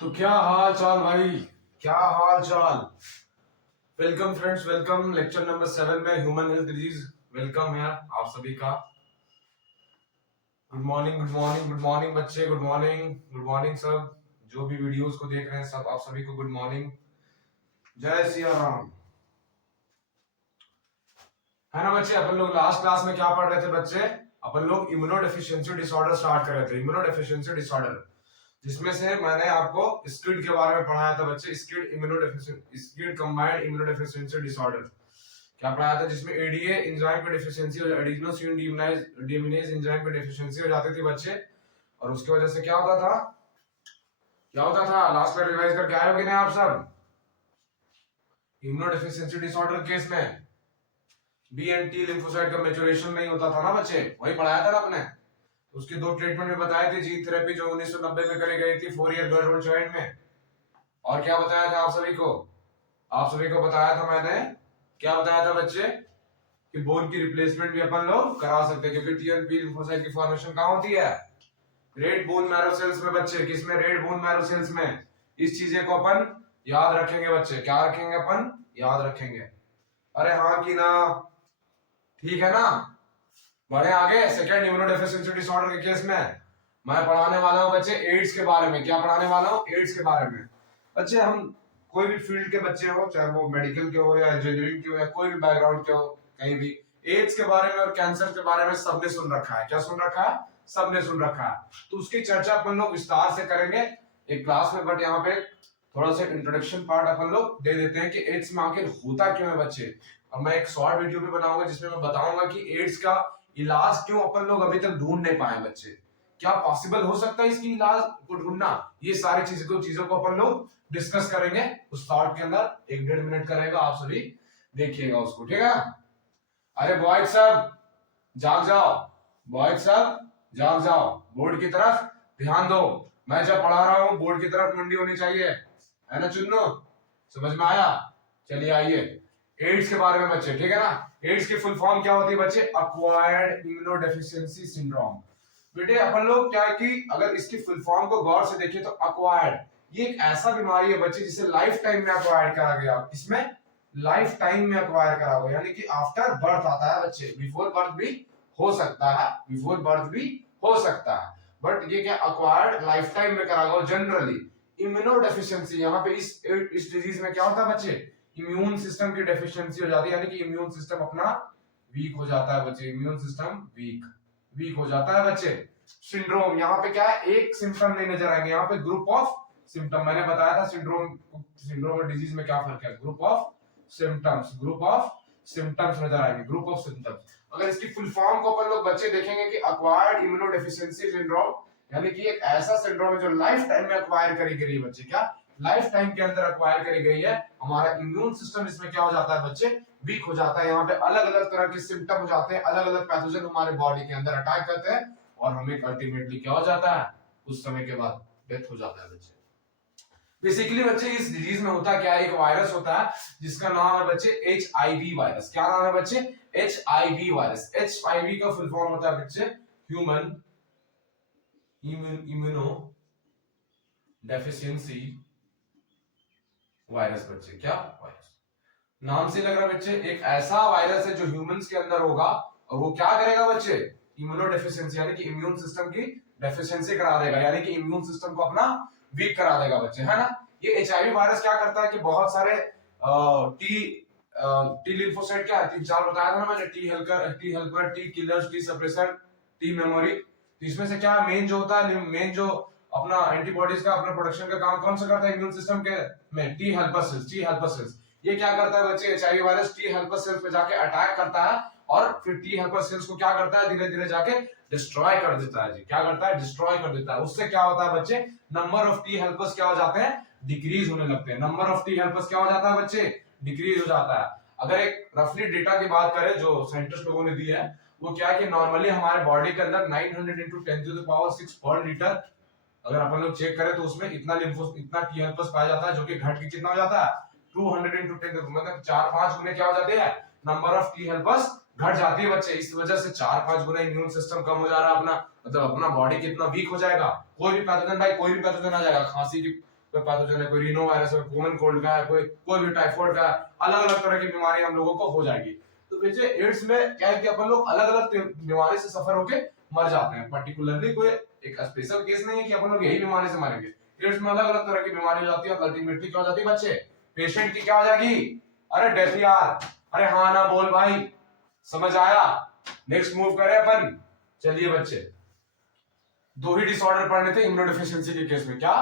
तो क्या हाल चाल भाई, क्या हाल चाल। Welcome friends, welcome lecture number 7 में ह्यूमन हेल्थ डिजीज। वेलकम है आप सभी का। Good morning, good morning, good morning बच्चे, गुड मॉर्निंग, गुड मॉर्निंग सब जो भी वीडियोस को देख रहे हैं, सब आप सभी को गुड मॉर्निंग। जय सिया राम। है ना बच्चे, अपन लोग लास्ट क्लास में क्या पढ़ रहे थे बच्चे? अपन लोग इम्यूनोडेफिशिएंसी डिसऑर्डर स्टार्ट कर रहे थे। इम्यूनोडेफिशिएंसी डिसऑर्डर, जिसमें से मैंने आपको स्क्विड के बारे में पढ़ाया था बच्चे। Squid immunodeficiency, squid combined immunodeficiency disorder क्या पढ़ाया था, जिसमें एडीए एंजाइम की डेफिशिएंसी और एडिनोसिन डीएमिनेज एंजाइम की डेफिशिएंसी हो जाती थी बच्चे। और उसकी वजह से क्या होता था, क्या होता था? लास्ट में रिवाइज करके आए हो कि नहीं आप सब? इम्यूनोडेफिशिएंसी डिसऑर्डर केस में बी एंड टी लिम्फोसाइट का मैच्योरेशन नहीं होता था ना बच्चे, वही पढ़ाया था ना आपने। उसके दो ट्रीटमेंट में बताए थे, जीन थेरेपी जो 1990 में करी गई थी 4 ईयर गर्ल चाइल्ड में। और क्या बताया था आप सभी को? आप सभी को बताया था मैंने, क्या बताया था बच्चे, कि बोन की रिप्लेसमेंट भी अपन लोग करा सकते हैं, क्योंकि टीएनपी लिम्फोसाइट की फॉर्मेशन कहां होती है? रेड बोन मैरो सेल्स में बच्चे। किसमें? रेड बोन मैरो सेल्स में। इस चीजें को अपन याद रखेंगे बच्चे। क्या रखेंगे अपन? याद रखेंगे। अरे हाँ कि ना? ठीक है ना? बढ़े आगे। सेकेंड इम्यूनोडेफिशिएंसी डिसऑर्डर के केस में मैं पढ़ाने वाला हूं बच्चे एड्स के बारे में। क्या पढ़ाने वाला हूं? एड्स के बारे में। बच्चे हम कोई भी फील्ड के बच्चे हो, चाहे वो मेडिकल के हो या इंजीनियरिंग के हो या कोई भी बैकग्राउंड के हो, कहीं भी एड्स के बारे में और कैंसर के बारे में सबने सुन रखा है। क्या सुन रखा है? सबने सुन रखा है। तो उसकी चर्चा अपन लोग विस्तार से करेंगे एक क्लास में। बट यहाँ पे थोड़ा सा इंट्रोडक्शन पार्ट अपन लोग दे देते हैं कि एड्स में आखिर होता क्यों है बच्चे। अब मैं एक शॉर्ट वीडियो भी बनाऊंगा जिसमें मैं बताऊंगा कि एड्स का इलाज क्यों अपन लोग अभी तक ढूंढ नहीं पाए बच्चे। क्या पॉसिबल हो सकता है इसकी इलाज को ढूंढना? ये सारी चीजों को अपन लोग डिस्कस करेंगे उस शॉर्ट के अंदर। 1-1.5 मिनट का रहेगा, आप सभी देखिएगा उसको, ठीक है? अरे बॉयज सब जाग जाओ, बॉयज सब जाग जाओ, बोर्ड की तरफ ध्यान दो। मैं जब पढ़ा रहा हूं बोर्ड की तरफ मुंडी होनी चाहिए, है ना चुन्नू? समझ में आया? चलिए आइए एड्स के बारे में बच्चे, ठीक है ना? एड्स की फुल फॉर्म क्या होती है बच्चे? Acquired immunodeficiency syndrome. बेटे अपन लोग क्या है कि अगर इसकी फुल फॉर्म को गौर से देखें तो अक्वायर्ड, ये एक ऐसा बीमारी है बच्चे जिसे लाइफ टाइम में अक्वायर करा गया। इसमें लाइफ टाइम में अक्वायर करा हुआ, यानी कि आफ्टर बर्थ आता है बच्चे। बिफोर बर्थ भी हो सकता है, बिफोर बर्थ भी हो सकता है, बट ये क्या अक्वायर्ड लाइफ टाइम में करा हुआ जनरली। इम्यूनोडेफिशिएंसी, यहाँ पे इस डिजीज में क्या होता है बच्चे? इम्यून सिस्टम की डेफिशिएंसी हो जाती है, यानी कि इम्यून सिस्टम अपना वीक हो जाता है बच्चे। इम्यून सिस्टम वीक हो जाता है बच्चे। सिंड्रोम, यहाँ पे क्या है? एक सिम्टम नहीं नजर आएंगे, यहाँ पे ग्रुप ऑफ सिम्टम। मैंने बताया था सिंड्रोम और डिजीज में क्या फर्क है। ग्रुप ऑफ सिम्टम्स नजर आएंगे, ग्रुप ऑफ सिम्टम्स। अगर इसकी फुल फॉर्म को अपन लोग बच्चे देखेंगे कि अक्वायर्ड इम्यूनोडेफिशिएंसी सिंड्रोम, यानी कि एक ऐसा सिंड्रोम है जो लाइफ टाइम में अक्वायर करी गई है बच्चे। क्या लाइफ टाइम के अंदर अक्वायर करी गई है। हमारा इम्यून सिस्टम इसमें क्या हो जाता है बच्चे? वीक हो जाता है। यहाँ पे अलग अलग तरह के सिम्टम हो जाते हैं, अलग अलग पैथोजन हमारे बॉडी के अंदर अटैक करते हैं और हमें अल्टीमेटली क्या हो जाता है? कुछ समय के बाद डेथ हो जाता है बच्चे। बेसिकली बच्चे इस डिजीज में होता क्या है? एक वायरस होता है जिसका नाम है बच्चे HIV वायरस। क्या नाम है बच्चे? HIV virus. HIV का फुल फॉर्म होता है बच्चे ह्यूमन इम्यूनो डेफिशिएंसी वायरस बच्चे। क्या वायरस? नाम से लग रहा है बच्चे एक ऐसा वायरस है जो ह्यूमंस के अंदर होगा और वो क्या करेगा बच्चे? इम्यूनो डेफिशिएंसी, यानी कि इम्यून सिस्टम की डेफिशिएंसी करा देगा, यानी कि इम्यून सिस्टम को अपना वीक करा देगा बच्चे, है ना? ये एचआईवी वायरस क्या करता है कि बहुत सारे टी लिम्फोसाइट, क्या है 3-4 बताया था ना मैंने, T helper, T killers, T suppressor, T memory. तो इसमें से क्या मेन जो होता है, मेन जो अपना एंटीबॉडीज का अपना प्रोडक्शन का काम कौन सा करता है इम्यून सिस्टम के में? T helper cells. ये क्या करता है बच्चे? HIV virus T helper cells पे जाके अटैक करता है और फिर टी हेल्पर सेल्स को क्या करता है? धीरे धीरे जाके डिस्ट्रॉय कर देता है जी। क्या करता है? डिस्ट्रॉय कर देता है। उससे क्या होता है बच्चे? नंबर ऑफ टी हेल्पर्स क्या हो जाते हैं? डिक्रीज होने लगते हैं। नंबर ऑफ टी हेल्पर्स क्या हो जाता है बच्चे? डिक्रीज हो जाता है। अगर एक रफली डेटा की बात करें जो साइंटिस्ट लोगों ने दी है, वो क्या है कि नॉर्मली हमारे बॉडी के अंदर 900 into 10⁶ पर लीटर, अगर अपन लोग चेक करें तो उसमें इतना टी हेल्पर्स पाया जाता है, जो कि घट के कितना हो जाता है? 200 into 10, मतलब 4-5 गुने क्या हो जाते हैं? नंबर ऑफ टी हेल्पर्स घट जाती है बच्चे। इस वजह से 4-5 गुना इम्यून सिस्टम कम हो जा रहा है अपना, मतलब अपना बॉडी कितना वीक हो जाएगा। कोई भी पैथोजन भाई, कोई भी पैथोजन आ जाएगा, खांसी की कोई पैथोजन है, कोई रीनो वायरस है, कॉमन कोल्ड का है, कोई भी टाइफाइड का, अलग अलग तरह की बीमारी हम लोगों को हो जाएगी। तो बच्चे एड्स में क्या है कि अपन लोग अलग अलग बीमारी से सफर होके मर जाते हैं, पर्टिकुलरली कोई एक स्पेशल केस नहीं है कि अपन लोग यही बीमारी से मरेंगे। एड्स में अलग अलग तरह की बीमारी हो जाती है, अल्टीमेटली क्या हो जाती है बच्चे, पेशेंट की क्या हो जाएगी, अरे डेथ यार, अरे हाँ ना बोल भाई, समझ आया। नेक्स्ट मूव करें अपन, चलिए बच्चे, दो ही डिसऑर्डर पढ़ने थे इम्यूनोडेफिशिएंसी के केस में, क्या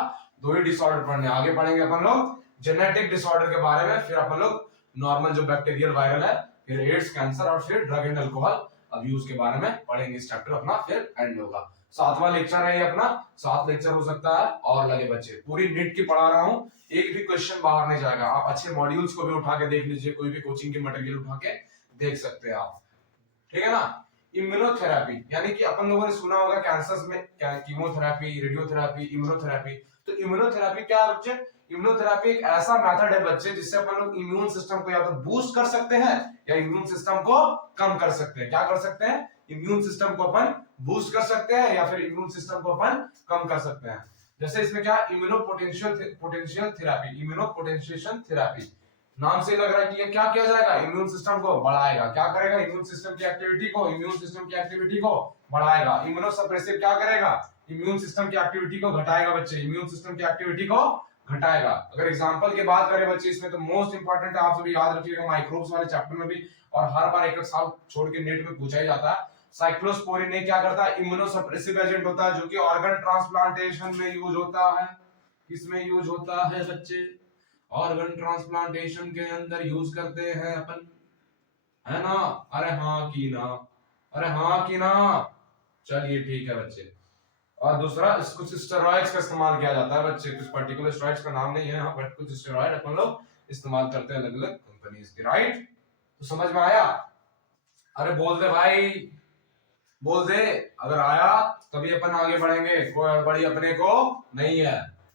दो ही डिसऑर्डर पढ़ने, आगे पढ़ेंगे अपन लोग जेनेटिक डिसऑर्डर के बारे में, फिर अपन लोग नॉर्मल जो बैक्टीरियल वायरल है, फिर एड्स, कैंसर और फिर ड्रग एंड अल्कोहल अब्यूज के बारे में पढ़ेंगे। इस चैप्टर अपना फिर एंड होगा। 7वां लेक्चर है ये अपना, 7 लेक्चर हो सकता है और लगे बच्चे, पूरी नीट की पढ़ा रहा हूं, एक भी क्वेश्चन बाहर नहीं जाएगा। आप अच्छे मॉड्यूल्स को भी उठा के देख लीजिए, कोई भी कोचिंग के मटेरियल उठा के देख सकते हैं आप, ठीक है ना। इम्यूनोथेरेपी, यानी कि अपन लोगों ने सुना होगा कैंसर में क्या, कीमोथेरेपी, रेडियोथेरेपी, इम्यूनोथेरेपी। तो इम्यूनोथेरेपी क्या है बच्चे, इम्यूनोथेरेपी एक ऐसा मेथड है बच्चे जिससे अपन लोग इम्यून सिस्टम को या तो बूस्ट कर सकते हैं या इम्यून सिस्टम को कम कर सकते हैं। क्या कर सकते हैं, इम्यून सिस्टम को अपन बूस्ट कर सकते हैं या फिर इम्यून सिस्टम को अपन कम कर सकते हैं। जैसे इसमें क्या, पोटेंशियल थेरेपी, इम्यूनोपोटेंशिएशन थेरेपी, नाम से लग रहा है कि ये क्या किया जाएगा, इम्यून सिस्टम को बढ़ाएगा। क्या करेगा, इम्यून सिस्टम की एक्टिविटी को, इम्यून सिस्टम की एक्टिविटी को बढ़ाएगा। इम्यूनोसप्रेसिव क्या करेगा, इम्यून सिस्टम की एक्टिविटी को घटाएगा बच्चे, इम्यून सिस्टम की एक्टिविटी को घटाएगा। अगर एग्जांपल की बात करें बच्चे, इसमें तो मोस्ट इंपॉर्टेंट आप सभी याद रखिएगा, माइक्रोब्स वाले चैप्टर में भी, और हर बार एक साल छोड़ के नेट में पूछा ही जाता है। साइक्लोस्पोरिन ने क्या करता है, इम्यूनोसप्रेसिव एजेंट होता है, जो कि ऑर्गन ट्रांसप्लांटेशन में यूज होता है। किसमें यूज होता है बच्चे, ऑर्गन ट्रांसप्लांटेशन के अंदर यूज करते हैं अपन, है ना। अरे हाँ की ना, अरे हाँ की ना, चलिए ठीक है बच्चे। और दूसरा, कुछ स्टेरॉइड्स का इस्तेमाल किया जाता है बच्चे, कुछ पर्टिकुलर स्टेरॉइड्स का नाम नहीं है यहाँ, बट कुछ स्टेरॉइड अपन लोग इस्तेमाल करते हैं अलग अलग कंपनीज के, राइट। तो समझ में आया, अरे बोल दे भाई, बोल दे, अगर आया तभी अपन आगे बढ़ेंगे, कोई हड़बड़ी अपने को नहीं है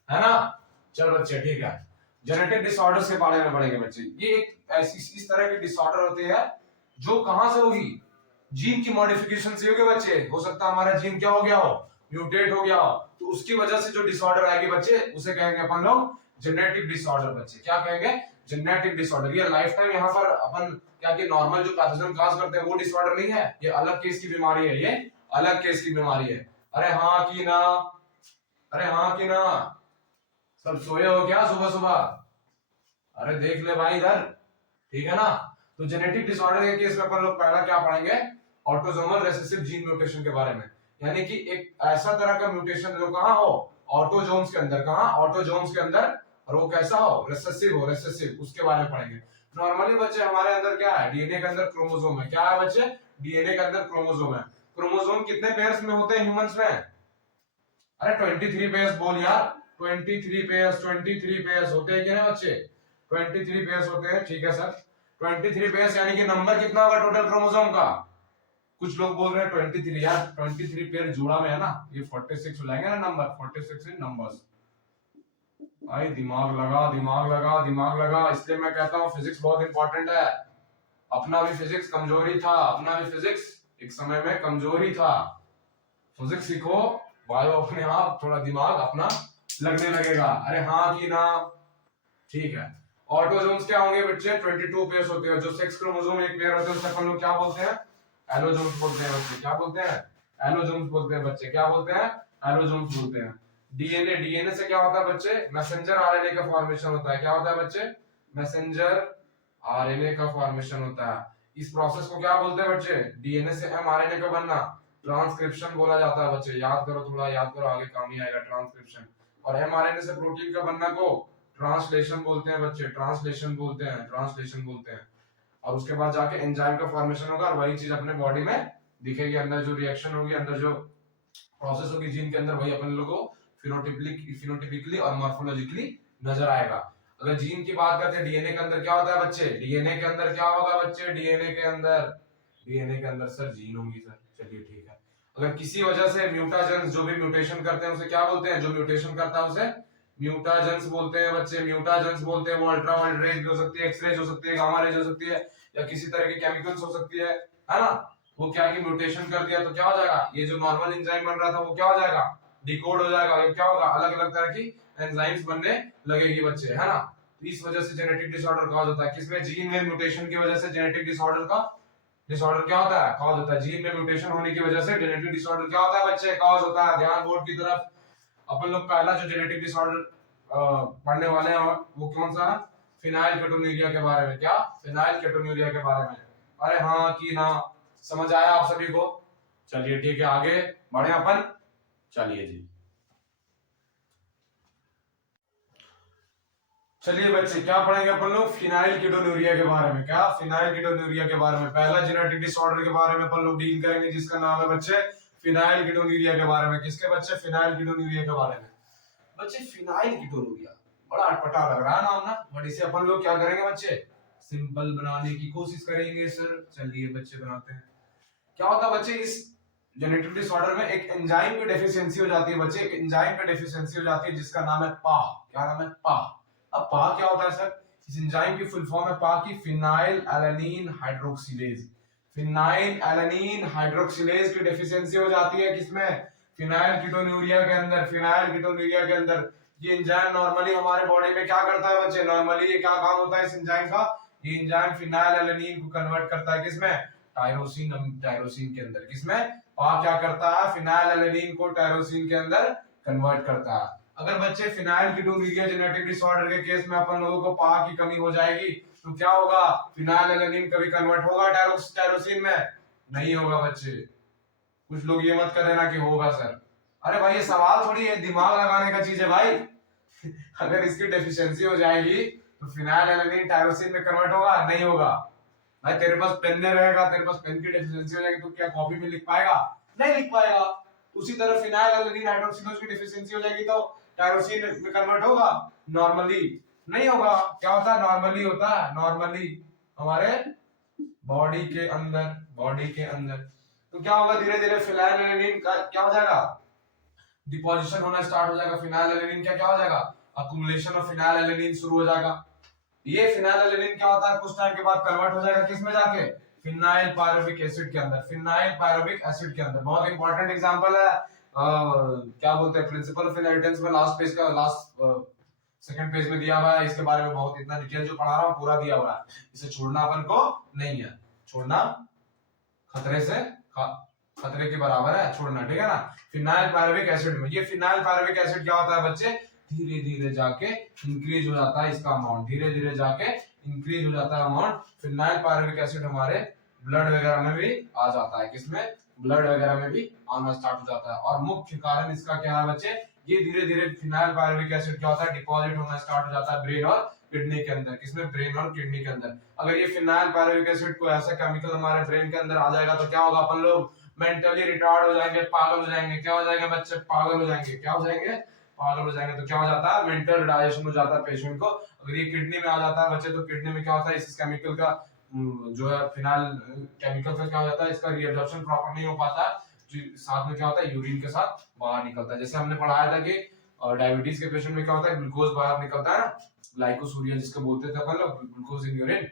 ना। चल बच्चे ठीक है, जेनेटिक डिसऑर्डर्स के बारे में पढ़ेंगे बच्चे। ये एक ऐसी इस तरह के डिसऑर्डर होते हैं जो कहां से होगी, जीन की मॉडिफिकेशन से होगी बच्चे। हो सकता है हमारा जीन क्या हो गया हो, म्यूटेट हो गया हो, तो उसकी वजह से जो डिसऑर्डर आएगी बच्चे, उसे कहेंगे अपन लोग जेनेटिक डिसऑर्डर बच्चे। क्या कहेंगे, जेनेटिक डिसऑर्डर। ये लाइफ टाइम यहाँ पर अपन क्या कि नॉर्मल जो पैथोजन काज करते हैं वो डिसऑर्डर नहीं है, ये अलग केस की बीमारी है, ये अलग केस की बीमारी है। अरे हाँ की ना, अरे हाँ की ना, सब सोए हो क्या सुबह सुबह, अरे देख ले भाई इधर, ठीक है ना। तो जेनेटिक डिसऑर्डर के केस में अपन लोग पहला क्या पढ़ेंगे, ऑटोसोमल रिसेसिव जीन म्यूटेशन के बारे में, यानी कि एक ऐसा तरह का म्यूटेशन जो कहां हो, ऑटोजोम्स के अंदर, कहां, ऑटोजोम्स के अंदर, और वो कैसा हो, रिसेसिव हो, रिसेसिव, उसके बारे में पढ़ेंगे। नॉर्मली बच्चे हमारे अंदर क्या है, डीएनए के अंदर क्रोमोसोम है। क्या है बच्चे, डीएनए के अंदर क्रोमोसोम है। क्रोमोसोम कितने पेयर्स में होते हैं ह्यूमंस में, अरे 23 पेयर्स बोल यार, 23 पेयर्स, 23 पेयर्स होते हैं क्या बच्चे, 23 पेयर्स होते हैं, ठीक है सर। 23 पेयर्स यानी कि नंबर कितना होगा टोटल क्रोमोसोम का, कुछ लोग बोल रहे हैं 23 यार, 23 पेयर जोड़ा में है ना, ये 46 हो जाएंगे ना नंबर, 46 इन नंबर्स। भाई दिमाग लगा, दिमाग लगा, दिमाग लगा, इसलिए मैं कहता हूँ फिजिक्स बहुत इंपॉर्टेंट है। अपना भी फिजिक्स कमजोरी था, अपना भी फिजिक्स एक समय में कमजोरी था। फिजिक्स सीखो, बायो अपने आप थोड़ा दिमाग अपना लगने लगेगा। अरे हाँ की ना, ठीक है। ऑटोजोम्स क्या होंगे बच्चे, 22 पेयर्स होते हैं। जो सेक्स क्रोमोसोम एक पेयर होते हैं उसे हम लोग क्या बोलते हैं, एलोजोम्स बोलते हैं बच्चे। क्या बोलते हैं, एलोजोम्स बोलते हैं बच्चे। क्या बोलते हैं, एलोजोम्स बोलते हैं। डीएनए, डीएनए से क्या होता है बच्चे, मैसेंजर आरएनए का फॉर्मेशन होता है। क्या होता है बच्चे, मैसेंजर आरएनए का फॉर्मेशन होता है। इस प्रोसेस को क्या बोलते हैं बच्चे, डीएनए से एमआरएनए का बनना, ट्रांसक्रिप्शन बोला जाता है बच्चे। याद करो, थोड़ा याद करो, आगे काम ही आएगा ट्रांसक्रिप्शन। और एमआरएनए से प्रोटीन का बनना को ट्रांसलेशन बोलते हैं बच्चे, ट्रांसलेशन बोलते हैं, ट्रांसलेशन बोलते हैं। और उसके बाद जाके एंजाइम का फॉर्मेशन होगा और वही चीज अपने बॉडी में दिखेगी, अंदर जो रिएक्शन होगी, अंदर जो प्रोसेस होगी जीन के अंदर, वही अपन लोगों को फिनोटिपिकली और मॉर्फोलॉजिकली नजर आएगा। अगर जीन की बात करते हैं, डीएनए के अंदर क्या होता है बच्चे, डीएनए के अंदर क्या होगा बच्चे, डीएनए के अंदर सर जीन होंगी सर, चलिए ठीक है। अगर किसी वजह से म्यूटाजेंस, जो भी म्यूटेशन करते हैं उसे क्या बोलते हैं, जो म्यूटेशन करता है उसे म्यूटाजेंस बोलते हैं बच्चे, म्यूटाजेंस बोलते हैं। वो अल्ट्रावायलेट रेज भी हो सकती है, एक्स रेज हो सकती है, गामा रेज हो सकती है, या किसी तरह के केमिकल्स हो सकती है ना। वो क्या कि म्यूटेशन कर दिया तो क्या हो जाएगा, ये जो नॉर्मल एंजाइम बन रहा था वो क्या हो जाएगा, डिकोड हो जाएगा। ये क्या होगा, अलग अलग तरह की एंजाइम्स बनने लगेगी बच्चे, है ना। तो इस वजह से जेनेटिक डिसऑर्डर कॉज होता है। किसमें? जीन में म्यूटेशन की वजह से जेनेटिक डिसऑर्डर क्या होता है? कॉज होता है। जीन में म्यूटेशन होने की वजह से जेनेटिक डिसऑर्डर क्या होता है बच्चे? कॉज होता है। ध्यान बोर्ड की तरफ। अपन लोग पहला जो जेनेटिक डिसऑर्डर पढ़ने वाले हैं वो कौन सा है? फिनाइल केटोन्यूरिया के बारे में। क्या? फिनाइल केटोन्यूरिया के बारे में। अरे हाँ कि ना, समझ आया आप सभी को? चलिए ठीक है, आगे बढ़े अपन। चलिए जी, चलिए बच्चे क्या पढ़ेंगे अपन लोग? फिनाइल कीटोन्यूरिया के बारे में। क्या? फिनाइल कीटोन्यूरिया के बारे में। पहला जेनेटिक डिसऑर्डर के बारे में अपन लोग डील करेंगे जिसका नाम है बच्चे फिनाइल कीटोन्यूरिया के बारे में। किसके बच्चे? फिनाइल कीटोन्यूरिया के बारे में। बच्चे फिनाइल कीटोन्यूरिया बड़ा अटपटा लग रहा है नाम ना, बट इसे अपन लोग क्या करेंगे बच्चे? सिंपल बनाने की कोशिश करेंगे सर। चलिए बच्चे बनाते हैं। क्या होता है बच्चे? इस जेनेटिक डिसऑर्डर में एक एंजाइम की डेफिशिएंसी हो जाती है बच्चे। एक एंजाइम की डेफिशिएंसी हो जाती है जिसका नाम है पा। क्या नाम है? पा। अब पा क्या होता है सर? इस एंजाइम की फुल फॉर्म है पा की phenyl alanine hydroxylase. Phenyl alanine hydroxylase की डेफिशिएंसी हो जाती है किसमें? फिनाइल कीटोन्यूरिया के अंदर। फिनाइल कीटोन्यूरिया के अंदर ये एंजाइम नॉर्मली हमारे बॉडी में क्या करता है बच्चे? नॉर्मली ये क्या काम होता है इस एंजाइम का? ये एंजाइम फिनाइल एलानिन को कन्वर्ट करता है किसमें? टायरोसिन। टायरोसिन के अंदर। किसमें? पा क्या करता है? फिनाइल एलानिन को टायरोसिन के अंदर कन्वर्ट करता है। अगर बच्चे फिनाइल कीटोन्यूरिया जेनेटिक डिसऑर्डर के केस में अपन लोगों को पा की कमी हो जाएगी तो क्या होगा? फिनाइल एलानिन कभी कन्वर्ट होगा टायरोसिन में? नहीं होगा बच्चे। कुछ लोग ये मत कर देना कि होगा सर। अरे भाई ये सवाल थोड़ी है, दिमाग लगाने का चीज है भाई। अगर इसकी डेफिशिएंसी हो जाएगी तो फिनाइल एलानिन टायरोसिन में कन्वर्ट होगा? नहीं होगा। भाई तेरे पास पेन नहीं रहेगा, तेरे पास पेन की डेफिशिएंसी हो जाएगी तो क्या कॉपी में लिख पाएगा? नहीं लिख पाएगा। उसी तरह फिनाइल एलानिन हाइड्रोक्सिलेज की डेफिशिएंसी हो जाएगी तो टायरोसिन में कन्वर्ट होगा? नॉर्मली नहीं होगा। क्या होता है? नॉर्मली होता है। नॉर्मली हमारे बॉडी के अंदर। बॉडी के अंदर तो क्या होगा? धीरे धीरे फिनाइल एलानिन का क्या हो जाएगा? डिपोजिशन होना स्टार्ट हो जाएगा। फिनाइल एलानिन क्या हो जाएगा? अक्युमुलेशन ऑफ फिनाइल एलानिन शुरू हो जाएगा। ये फिनाइल एलानिन क्या होता है? कुछ टाइम के बाद कन्वर्ट हो जाएगा किसमें जाके? फिनाइल पायरुविक एसिड के अंदर। फिनाइल पायरुविक एसिड के अंदर। बहुत इंपॉर्टेंट एग्जांपल है। क्या बोलते हैं? प्रिंसिपल ऑफ इनहेरिटेंस में लास्ट पेज का लास्ट सेकंड पेज में दिया हुआ है। इसके बारे में बहुत इतना डिटेल जो पढ़ा रहा हूं पूरा दिया हुआ है। इसे छोड़ना अपन को नहीं है। छोड़ना खतरे से खतरे के बराबर है, छोड़ना। ठीक है ना? फिनाइल पायरुविक एसिड में ये फिनाइल पायरुविक एसिड क्या होता है बच्चे? धीरे धीरे जाके इंक्रीज हो जाता है इसका अमाउंट। धीरे धीरे जाके इंक्रीज हो जाता है अमाउंट। फिनाइल पायरुविक एसिड हमारे ब्लड वगैरह में भी आ जाता है। किसमें? ब्लड वगैरह में भी आना स्टार्ट हो जाता है। और मुख्य कारण इसका क्या है बच्चे? ये धीरे धीरे फिनाइल पायरुविक एसिड क्या होता है? डिपॉजिट होना स्टार्ट हो जाता है ब्रेन और किडनी के अंदर। किसमें? ब्रेन और किडनी के अंदर। अगर ये फिनाइल पायरुविक एसिड को ऐसा केमिकल हमारे ब्रेन के अंदर आ जाएगा तो क्या होगा? अपन लोग मेंटली रिटार्ड हो जाएंगे, पागल हो जाएंगे। क्या हो जाएंगे बच्चे? पागल हो जाएंगे। क्या हो जाएंगे? पागल हो जाएंगे। तो क्या हो जाता है? मेंटल रिटार्डेशन हो जाता है पेशेंट को। अगर ये किडनी में आ जाता है बच्चे तो किडनी में क्या होता है? इस केमिकल का जो है फिनाइल केमिकल का क्या हो जाता है? इसका रीअब्जॉर्प्शन प्रॉपर नहीं हो पाता। जो साथ में क्या होता है? यूरिन के साथ बाहर निकलता है। जैसे हमने पढ़ाया था कि डायबिटीज के पेशेंट में क्या होता है? ग्लूकोज बाहर निकलता है ना, ग्लाइकोसूरिया जिसको बोलते थे अपन लोग, ग्लूकोज इन यूरिन।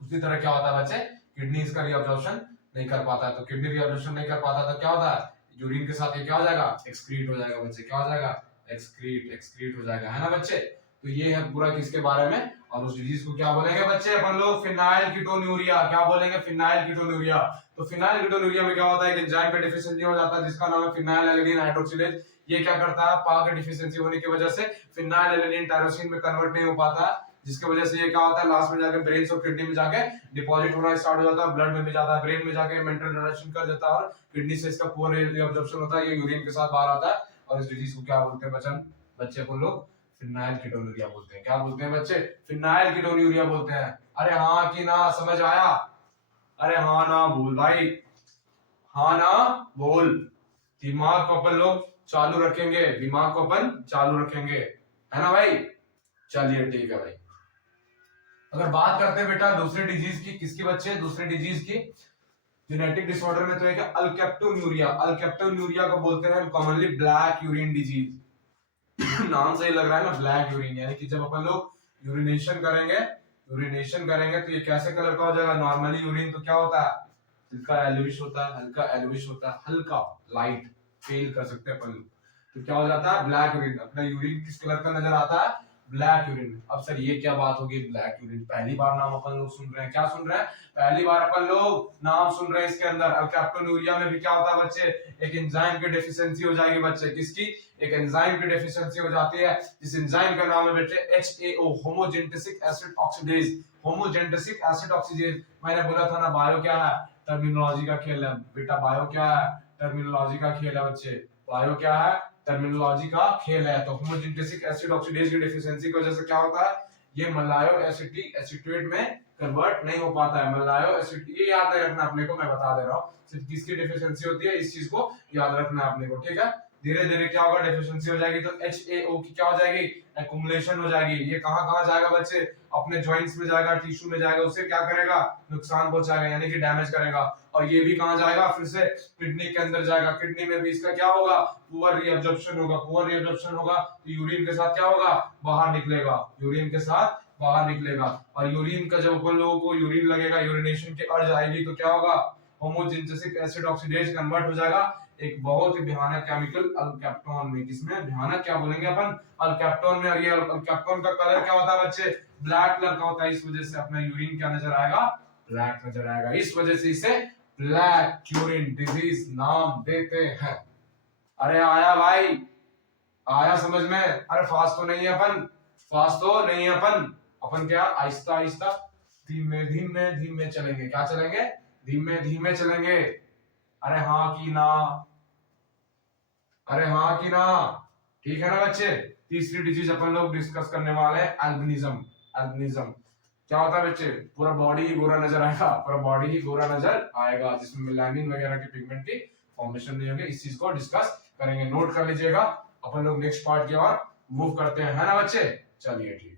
उसी तरह क्या होता है बच्चे? किडनी इसका रीअब्जॉर्प्शन नहीं कर पाता है। तो किडनी रीअब्जॉर्प्शन नहीं कर पाता तो क्या होता है? यूरिन के साथ ये क्या हो जाएगा? एक्सक्रीट हो जाएगा बच्चे। क्या हो जाएगा? एक्सक्रीट हो जाएगा, है ना बच्चे? तो ये है पूरा किसके बारे में। और उस डिजीज को क्या बोलेंगे बच्चे अपन लोग? Phenyl ketonuria. क्या बोलेंगे? Phenyl ketonuria. तो फिनाइल कीटोन्यूरिया में क्या होता है? कि एंजाइम का डेफिशिएंसी हो जाता है जिसका नाम है फिनाइल एलानिन हाइड्रोक्सिलेज। ये क्या करता है? पा का डेफिशिएंसी होने की वजह से फिनाइल एलानिन टायरोसिन में कन्वर्ट नहीं हो पाता, जिसकी वजह से ये क्या होता है? लास्ट में जाके ब्रेन और किडनी में जाके डिपॉजिट होना स्टार्ट हो जाता है। ब्लड में भी जाता है, ब्रेन में जाके मेंटल रिटेंशन कर देता है और किडनी से इसका पुअर एब्जॉर्प्शन होता है। ये यूरिन के साथ बाहर आता है और इस डिजीज को क्या बोलते हैं बच्चे को लोग? फिनाइल कीटोन्यूरिया बोलते हैं। क्या बोलते हैं बच्चे? फिनाइल कीटोन्यूरिया बोलते हैं। अरे हाँ कि ना, समझ आया? अरे हाँ ना बोल भाई, हाँ ना बोल। दिमाग को अपन लोग चालू रखेंगे, दिमाग को अपन चालू रखेंगे, है ना भाई? चलिए ठीक है भाई। अगर बात करते हैं बेटा दूसरे डिजीज की, किसकी बच्चे? दूसरे डिजीज की जेनेटिक डिसऑर्डर में तो एक अल्केप्टोन्यूरिया। अल्केप्टोन्यूरिया को बोलते हैं कॉमनली ब्लैक यूरिन डिजीज। नाम से ही लग रहा है ना, ब्लैक यूरिन। यानी कि जब अपन लोग यूरिनेशन करेंगे तो ये कैसे कलर का हो जाएगा? नॉर्मली यूरिन तो क्या होता है? हल्का एलोइश होता है, हल्का लाइट फील कर सकते हैं अपन लोग। तो क्या हो जाता है, ब्लैक यूरिन। अपना यूरिन किस कलर का नजर आता है, ब्लैक यूरिन। अब सर ये क्या बात होगी, ब्लैक यूरिन, पहली बार नाम अपन लोग सुन रहे हैं। क्या सुन रहे हैं, पहली बार अपन लोग नाम सुन रहे हैं इसके अंदर। अल्कैप्टोन्यूरिया में भी क्या होता है बच्चे, एक एंजाइम की डेफिशिएंसी हो जाएगी बच्चे, किसकी, एक एंजाइम की डेफिशिएंसी हो जाती है। इस एंजाइम का नाम है बच्चे HAO, homogenetic acid oxidase. Homogenetic acid oxidase, मैंने बोला था ना बायो क्या है, टर्मिनोलॉजी का खेल है बेटा। बायो क्या है, टर्मिनोलॉजी का खेल है बच्चे। बायो क्या है, टर्मिनोलॉजी का खेल है। तो होमोजेनेटिक एसिड ऑक्सीडेज की डेफिशिएंसी की वजह से क्या होता है, ये मलायो एसिटिक एसीटेट में कन्वर्ट नहीं हो पाता है। मलायो एसिटिक, ये याद नहीं रखना अपने को, मैं बता दे रहा हूँ सिर्फ किसकी डेफिशिएंसी होती है, इस चीज को याद रखना है अपने को, ठीक है। धीरे धीरे क्या होगा, डेफिशिएंसी हो जाएगी तो HAO की क्या हो जाएगी, एक्युमुलेशन हो जाएगी। ये कहां कहां जाएगा बच्चे, अपने जॉइंट्स में जाएगा, टिश्यू में जाएगा, उसे क्या करेगा, नुकसान पहुंचाएगा, यानी कि डैमेज करेगा। और ये भी कहां जाएगा, फिर से किडनी के अंदर जाएगा। किडनी में भी इसका क्या होगा, पुअर रीअब्जॉर्प्शन होगा। पुअर रीअब्जॉर्प्शन होगा तो यूरिन के साथ क्या होगा, बाहर निकलेगा। यूरिन के साथ बाहर निकलेगा। और यूरिन का जब अपन लोगों को यूरिन लगेगा, यूरिनेशन की अर्ज आएगी तो क्या होगा, होमोजेनेटिक एसिड ऑक्सीडेज कन्वर्ट हो जाएगा एक बहुत ही भयानक केमिकल अल्कैप्टोन में। किसमें भयानक, क्या बोलेंगे अपन, अल्कैप्टोन में। और ये अल्कैप्टोन का कलर क्या होता है बच्चे, ब्लैक कलर का होता है। इस वजह से अपना यूरिन क्या नजर आएगा, ब्लैक नजर आएगा। इस वजह से इसे ब्लैक यूरिन डिजीज नाम देते हैं। अरे आया भाई, आया समझ में। अरे फास्ट तो नहीं है अपन, फास्ट तो नहीं है अपन। अपन क्या आहिस्ता आहिस्ता, धीमे धीमे धीमे चलेंगे। क्या चलेंगे, धीमे धीमे चलेंगे। अरे हाँ की ना, अरे हाँ की ना, ठीक है ना बच्चे। तीसरी डिजीज अपन लोग डिस्कस करने वाले हैं, एल्बिनिज्म। एल्बिनिज्म क्या होता है बच्चे, पूरा बॉडी ही गोरा नजर आएगा, पूरा बॉडी ही गोरा नजर आएगा, जिसमें मेलानिन वगैरह के पिगमेंट की फॉर्मेशन नहीं होगी। इस चीज को डिस्कस करेंगे, नोट कर लीजिएगा। अपन लोग नेक्स्ट पार्ट की ओर मूव करते हैं, है ना बच्चे। चलिए ठीक है,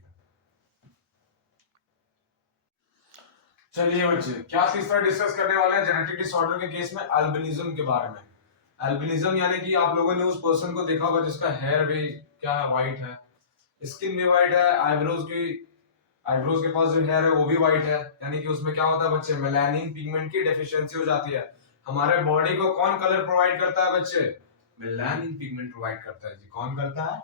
चलिए बच्चे क्या तीसरा डिस्कस करने वाले हैं, जेनेटिक डिसऑर्डर के केस में एल्बिनिज्म के बारे में। एल्बिनिज्म यानी कि आप लोगों ने उस पर्सन को देखा होगा जिसका हेयर भी क्या है, व्हाइट है, स्किन भी व्हाइट है, आईब्रोज के पास जो हेयर है वो भी व्हाइट है। यानी कि उसमें क्या होता है बच्चे, मेलानिन पिगमेंट की डेफिशिएंसी हो जाती है। हमारे बॉडी को कौन कलर प्रोवाइड करता है बच्चे, मेलानिन पिगमेंट प्रोवाइड करता है जी। कौन करता है,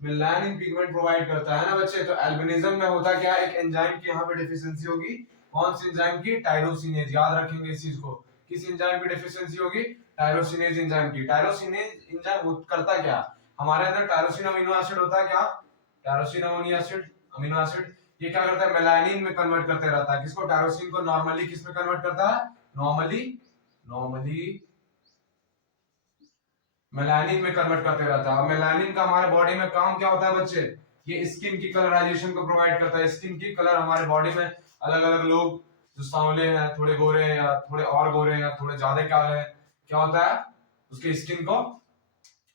मेलानिन पिगमेंट प्रोवाइड करता है ना बच्चे। तो एल्बिनिज्म में होता क्या, एक एंजाइम की यहाँ पे डेफिशिएंसी होगी। कौन सी एंजाइम की, टायरोसिनेज। याद रखेंगे इस चीज को, किस एंजाइम की डेफिशिएंसी होगी, टायरोसिनेज एंजाइम की। टायरोसिनेज एंजाइम करता क्या, हमारे अंदर टायरोसिन अमीनो एसिड होता है। क्या, tyrosine amino acid, amino acid ये क्या करता है, मेलानिन में कन्वर्ट करते रहता है। किसको, टायरोसिन को नॉर्मली किस में कन्वर्ट करता है, नॉर्मली मेलानिन में कन्वर्ट करते रहता है। और मेलानिन का हमारे बॉडी में काम क्या होता है बच्चे, ये स्किन की कलराइजेशन को प्रोवाइड करता है। स्किन की कलर हमारे बॉडी में अलग अलग लोग जो सांवले हैं, थोड़े गोरे हैं, या थोड़े और गोरे हैं, या थोड़े ज्यादा काले हैं, क्या होता है, उसके स्किन को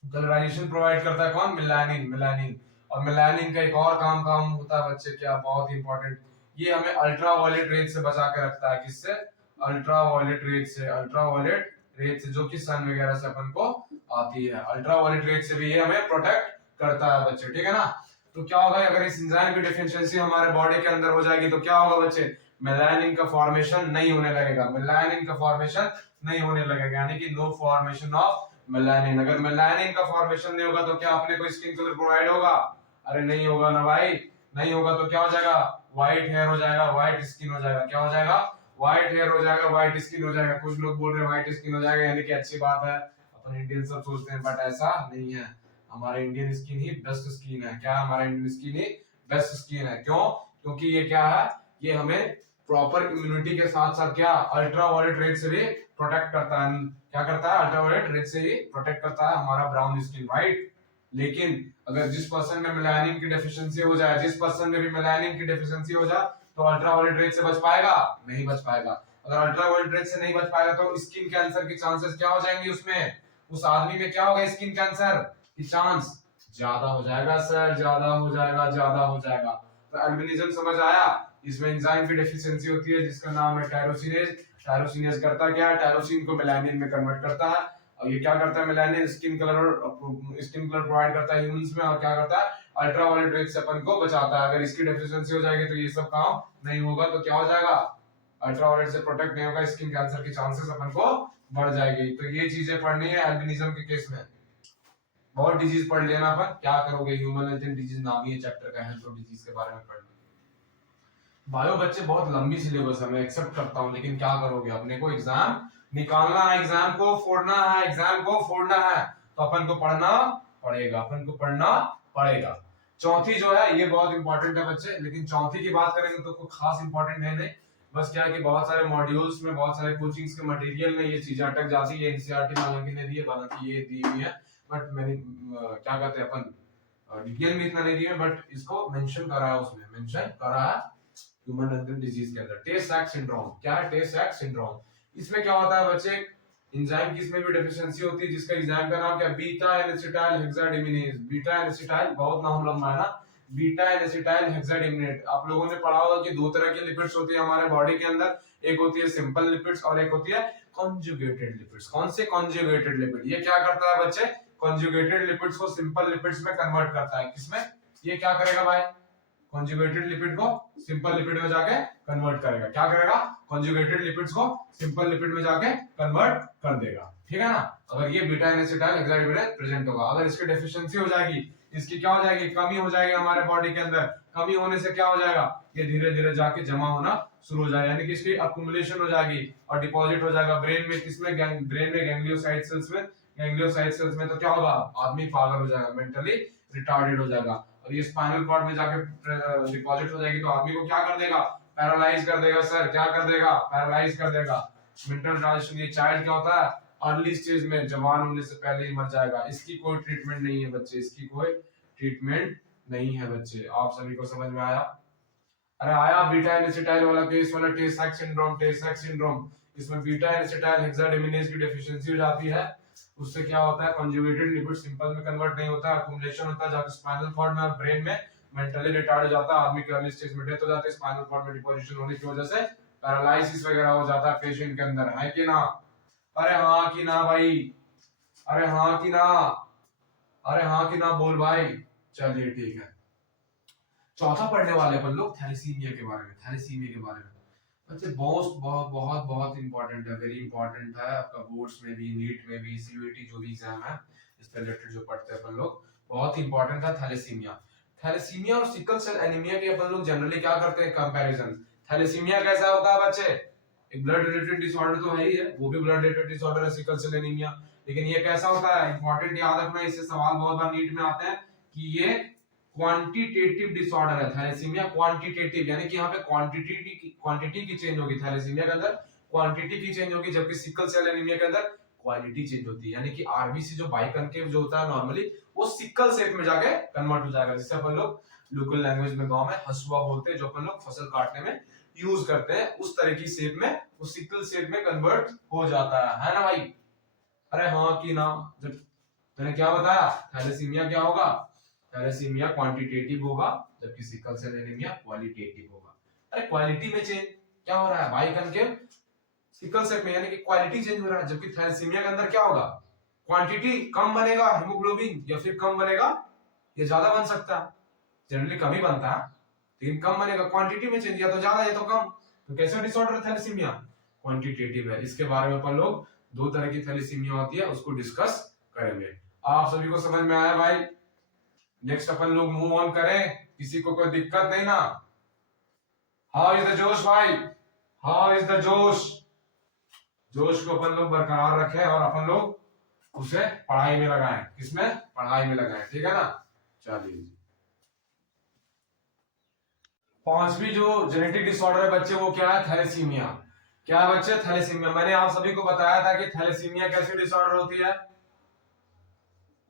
कलराइजेशन प्रोवाइड करता है कौन, मेलानिन। मेलानिन और मेलानिन का एक और काम होता है बच्चे, क्या, बहुत ही इंपॉर्टेंट, ये हमें अल्ट्रावायलेट रेज से बचा के रखता है। किससे, अल्ट्रावायलेट रेज से। अल्ट्रावायलेट रेज से जो कि सन वगैरह से अपन को आती है, अल्ट्रावायलेट रेज से भी ये हमें प्रोटेक्ट करता है बच्चे, ठीक है ना। तो क्या होगा, अगर इस एंजाइम की डेफिशिएंसी हमारे बॉडी के अंदर हो जाएगी तो क्या होगा बच्चे, मेलानिन का फॉर्मेशन नहीं होने लगेगा। मेलानिन का फॉर्मेशन नहीं होने लगेगा, यानी कि नो फॉर्मेशन ऑफ मेलानिन। अगर मेलानिन का फॉर्मेशन नहीं होगा तो क्या अपने को स्किन कलर प्रोवाइड होगा, अरे नहीं होगा ना भाई। नहीं होगा तो क्या हो जाएगा, व्हाइट हेयर हो जाएगा, व्हाइट स्किन हो जाएगा। क्या हो जाएगा, व्हाइट हेयर हो जाएगा, व्हाइट स्किन हो जाएगा। कुछ लोग बोल रहे हैं व्हाइट स्किन हो जाएगा यानी कि अच्छी बात है, अपन इंडियन सब सोचते हैं, बट ऐसा नहीं है। हमारा इंडियन स्किन ही बेस्ट स्किन है। क्या, हमारा इंडियन स्किन ही बेस्ट स्किन है। क्यों, क्योंकि ये क्या है, ये हमें प्रॉपर इम्यूनिटी के साथ साथ क्या, अल्ट्रावायलेट रेज से भी प्रोटेक्ट करता है। क्या करता है, अल्ट्रावायलेट रेज से ही प्रोटेक्ट करता है हमारा ब्राउन स्किन, राइट। लेकिन अगर जिस पर्सन में मेलानिन की डेफिशिएंसी हो जाए, जिस पर्सन में भी मेलानिन की डेफिशिएंसी हो जाए, तो अल्ट्रावायलेट रेज से बच पाएगा, नहीं बच पाएगा। अगर अल्ट्रावायलेट रेज से नहीं बच पाएगा तो स्किन कैंसर के चांसेस क्या हो जाएंगे, उसमें उस आदमी में क्या होगा, स्किन कैंसर की चांस ज्यादा हो जाएगा सर, ज्यादा हो जाएगा, ज्यादा हो जाएगा। तो एल्बिनिज्म समझ आया, इसमें एंजाइम की डेफिशिएंसी होती है जिसका नाम है टायरोसिनेज। टायरोसिनेज करता क्या है, टायरोसिन को मेलानिन में कन्वर्ट करता है। और ये क्या करता है, मेलानिन स्किन कलर प्रोवाइड करता है ह्यूमंस में। और क्या करता है, अल्ट्रावायलेट रेज से अपन को बचाता है। अगर इसकी डेफिशिएंसी हो जाएगी तो ये सब काम नहीं होगा, तो क्या हो जाएगा, अल्ट्रावायलेट से प्रोटेक्ट नहीं होगा, स्किन कैंसर की चांसेस अपन को बढ़ जाएगी। तो ये चीजें पढ़नी है एल्बिनिज्म के केस में। बहुत डिजीज पढ़ लेना, अपन क्या करोगे, ह्यूमन हेल्थ एंड डिजीज नाम ही है चैप्टर का, हेल्थ और डिजीज के बारे में पढ़ना। बायो बच्चे बहुत लंबी सिलेबस है, मैं एक्सेप्ट करता हूँ, लेकिन क्या करोगे, अपने को एग्जाम निकालना है, एग्जाम को फोड़ना है, एग्जाम को फोड़ना है, तो अपन को पढ़ना पड़ेगा, अपन को पढ़ना पड़ेगा। चौथी जो है ये बहुत इंपॉर्टेंट है बच्चे, लेकिन चौथी की बात करेंगे तो कोई खास इंपॉर्टेंट है नहीं, बस क्या है कि बहुत सारे मॉड्यूल्स में, बहुत सारे कोचिंग्स के मटेरियल में ये चीजें अटक जाती है। एनसीईआरटी हालांकि ने दी है, हालांकि ये दी हुई है, बट मैंने क्या कहते हैं अपन डिटेल में इतना नहीं दी है, बट इसको मेंशन करा है, उसमें मेंशन करा है ह्यूमन हेल्थ डिजीज के अंदर। टे-सैक सिंड्रोम क्या है, टे-सैक सिंड्रोम, इसमें क्या होता है बच्चे, एंजाइम की इसमें भी डेफिशिएंसी होती है, जिसका एंजाइम का नाम क्या है, बीटा एसिटाइल हेक्साडेमिनेज। बीटा एसिटाइल बहुत नाम लंबा है ना, बीटा एसिटाइल हेक्साडेमिनेट। आप लोगों ने पढ़ा होगा कि दो तरह की लिपिड्स होती है हमारे बॉडी के अंदर, एक होती है सिंपल लिपिड्स और एक होती है कॉन्जुगेटेड लिपिड्स। कौन से कॉन्जुगेटेड लिपिड, ये क्या करता है बच्चे, कॉन्जुगेटेड लिपिड्स को सिंपल लिपिड्स में कन्वर्ट करता है। किसमें, ये क्या करेगा भाई, कॉन्जुगेटेड लिपिड को सिंपल लिपिड में जाके कन्वर्ट करेगा। क्या करेगा, कॉन्जुगेटेड लिपिड्स को सिंपल लिपिड में जाके कन्वर्ट कर देगा, ठीक है ना। अगर ये बीटा एसिटाइल हेक्साडेमिनेज प्रेजेंट होगा, अगर इसकी डेफिशिएंसी हो जाएगी, इसकी क्या हो जाएगी, कमी हो जाएगी हमारे बॉडी के अंदर, कमी होने से क्या हो जाएगा, ये धीरे धीरे जाके जमा होना शुरू हो जाएगा, यानी कि इसकी अक्युमुलेशन हो जाएगी और डिपॉजिट हो जाएगा ब्रेन में। किसमें, ब्रेन में गैंग्लियोसाइट सेल्स में। गैंग्लियोसाइट सेल्स में तो क्या होगा, आदमी पागल हो जाएगा, मेंटली रिटार्डेड हो जाएगा, और ये स्पाइनल कॉर्ड में जाके डिपॉजिट हो जाएगी, तो आदमी को क्या कर देगा, पैरालाइज कर देगा सर, क्या कर देगा, पैरालाइज कर देगा। मेंटल रिटार्डेशन, ये चाइल्ड क्या होता है, अर्ली स्टेज में, जवान होने से पहले ही मर जाएगा। इसकी कोई ट्रीटमेंट नहीं है बच्चे, इसकी कोई ट्रीटमेंट नहीं है बच्चे। आप सभी को समझ में आया, अरे आया बीटा एसिटाइल वाला केस वाला, टे-सैक सिंड्रोम, टे-सैक सिंड्रोम, इसमें बीटा एसिटाइल हेक्साडेमिनेज की डेफिशिएंसी हो जाती है, उससे क्या होता है, कंजुगेटेड लिपिड सिंपल में कन्वर्ट नहीं होता, अक्युमुलेशन होता है, जाके स्पाइनल कॉर्ड में और ब्रेन में, मेंटली रिटार्ड हो जाता है, आदमी की अर्ली स्टेज में डेथ हो जाती है, स्पाइनल कॉर्ड में डिपोजिशन होने की वजह से पैरालिसिस वगैरह हो जाता है पेशेंट के अंदर, है कि ना। अरे हाँ कि ना भाई, अरे हाँ कि ना, अरे हाँ कि ना बोल भाई। चलिए ठीक है, चौथा पढ़ने वाले अपन लोग थैलेसीमिया के बारे में। थैलेसीमिया के बारे में बच्चे बहुत बहुत बहुत बहुत इंपॉर्टेंट है, वेरी इंपॉर्टेंट है, आपका बोर्ड्स में भी, नीट में भी, सीयूईटी जो भी एग्जाम है इससे रिलेटेड जो पढ़ते हैं अपन लोग, बहुत इंपॉर्टेंट है थैलेसीमिया। थैलेसीमिया और सिकल सेल एनीमिया के अपन लोग जनरली क्या करते हैं, कंपैरिजन। थैलेसीमिया कैसा होता है बच्चे, एक ब्लड रिलेटेड डिसऑर्डर तो है ही है, वो भी ब्लड रिलेटेड डिसऑर्डर है सिकल सेल एनीमिया, लेकिन ये कैसा होता है, इंपॉर्टेंट याद रखना, इससे सवाल बहुत बार नीट में आते हैं कि ये क्वांटिटेटिव डिसऑर्डर है थैलेसीमिया, क्वांटिटेटिव, यानी कि यहाँ पे क्वांटिटी की चेंज होगी, थैलेसीमिया के अंदर क्वांटिटी की चेंज होगी, जबकि सिकल सेल एनीमिया के अंदर क्वालिटी चेंज होती है, यानी कि आरबीसी जो बाइकनकेव जो होता है नॉर्मली, वो सिकल शेप में जाके कन्वर्ट हो जाएगा, जिसे अपन लोग लोकल लैंग्वेज में गांव में हसुआ बोलते हैं, जो अपन लोग फसल काटने में यूज करते हैं, उस तरह की शेप में, वो सिकल शेप में कन्वर्ट हो जाता है ना भाई। अरे हाँ कि ना, जब मैंने क्या बताया, थैलेसीमिया क्या होगा, थैलेसीमिया क्वांटिटेटिव होगा, जबकि सिकल सेल एनीमिया क्वालिटेटिव होगा। अरे क्वालिटी में चेंज क्या हो रहा है, बाइकनकेव सिकल सेल में, यानी कि क्वालिटी चेंज हो रहा है, जबकि थैलेसीमिया के अंदर क्या होगा, क्वांटिटी कम बनेगा हीमोग्लोबिन, या फिर कम बनेगा, ये ज्यादा बन सकता है, जनरली कम ही बनता है, लेकिन कम बनेगा, क्वांटिटी में चेंज, या तो ज्यादा या तो कम। तो कैसा डिसऑर्डर है थैलेसीमिया, क्वांटिटेटिव है। इसके बारे में अपन लोग दो तरह की थैलेसीमिया होती है, उसको डिस्कस करेंगे। आप सभी को समझ में आया भाई। नेक्स्ट अपन लोग मूव ऑन करें, किसी को कोई दिक्कत नहीं ना। हाउ इज द जोश भाई, हाउ इज द जोश, जोश को अपन लोग बरकरार रखें और अपन लोग उसे पढ़ाई में लगाएं, किसमें, पढ़ाई में लगाएं, ठीक है ना। चलिए, पांचवी जो जेनेटिक डिसऑर्डर है बच्चे, वो क्या है, थैलेसीमिया। क्या है बच्चे, थैलेसीमिया। मैंने आप सभी को बताया था कि थैलेसीमिया कैसी डिसऑर्डर होती है,